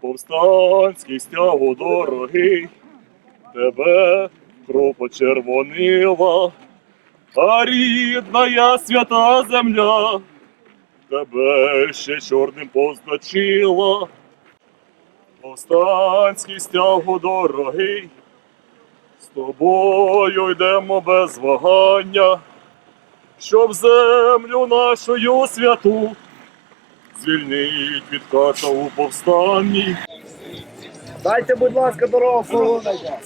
повстанський стягу дорогий, тебе кров почервонила, а рідна я свята земля, тебе ще чорним позначила. Повстанський стягу дорогий, з тобою йдемо без вагання, щоб землю нашою святу звільнить від ката у повстанні. Дайте, будь ласка, дорогу колонайте.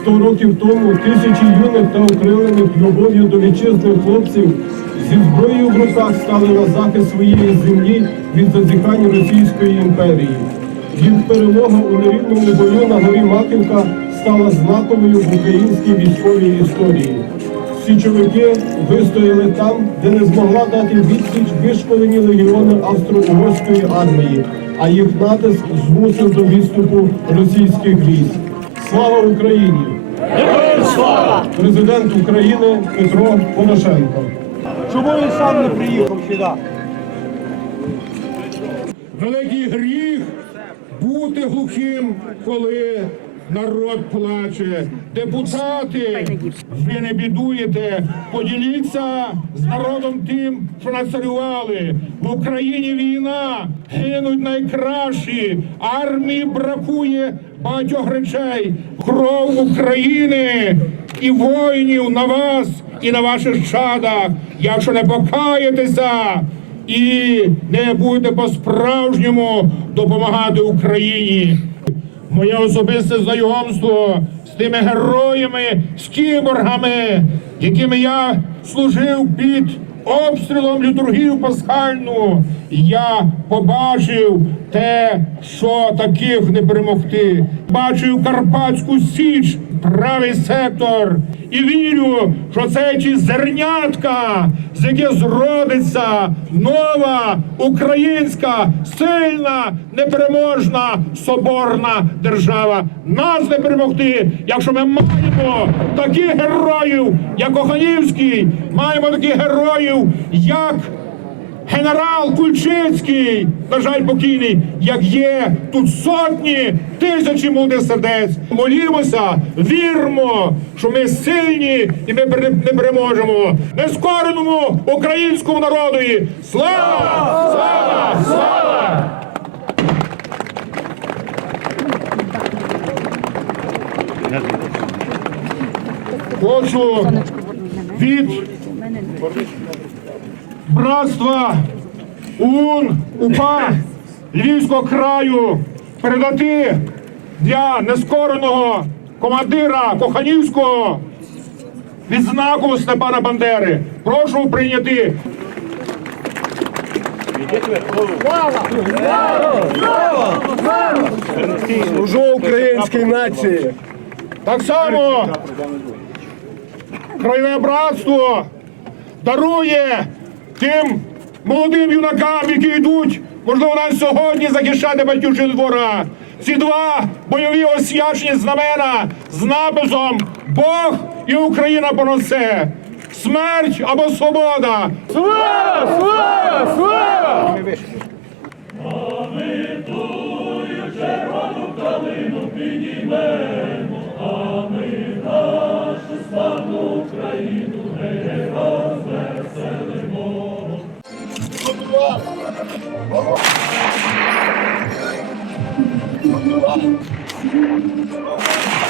Сто років тому тисячі юних та окрилених любов'ю до вітчизни хлопців зі зброєю в руках стали на захист своєї землі від зазіхань Російської імперії. Їх перемога у нерівному бою на горі Маківка стала знаковою в українській військовій історії. Січовики вистояли там, де не змогла дати відсіч вишколені легіони австро-угорської армії, а їх натиск змусив до відступу російських військ. Слава Україні! Президент України Петро Порошенко. Чому він сам не приїхав сюди? Великий гріх бути глухим, коли народ плаче. Депутати, ви не бідуєте, поділіться з народом тим, що нацарювали. В Україні війна, гинуть найкращі, армії бракує багатьох речей. Кров України і воїнів на вас і на ваших чадах. Якщо не покаєтеся, і не будете по-справжньому допомагати Україні. Моє особисте знайомство з тими героями, з кіборгами, якими я служив під обстрілом літургію пасхальну. Я побачив те, що таких не перемогти. Бачив Карпатську Січ, правий сектор, і вірю, що це ті зернятка, з яких зродиться нова українська сильна, непереможна соборна держава. Нас не перемогти, якщо ми маємо таких героїв, як Оханівський, маємо таких героїв, як генерал Кульчицький, на жаль, покійний, як є тут сотні тисячі молодих сердець. Молімося, віримо, що ми сильні і ми не переможемо. Нескореному українському народові. Слава! Слава! Слава! Хочу від братства УН, УПА Львівського краю передати для нескореного командира Коханівського відзнаку Степана Бандери. Прошу прийняти. Служу українській нації. Так само Краєве братство дарує тим молодим юнакам, які йдуть, можливо, навіть сьогодні захищати батьківщину двора. Ці два бойові освячені знамена з написом Бог і Україна поносе. Смерть або свобода. Слава! Слава! Слава! Помитуючи, червону калину підійме. Thank you.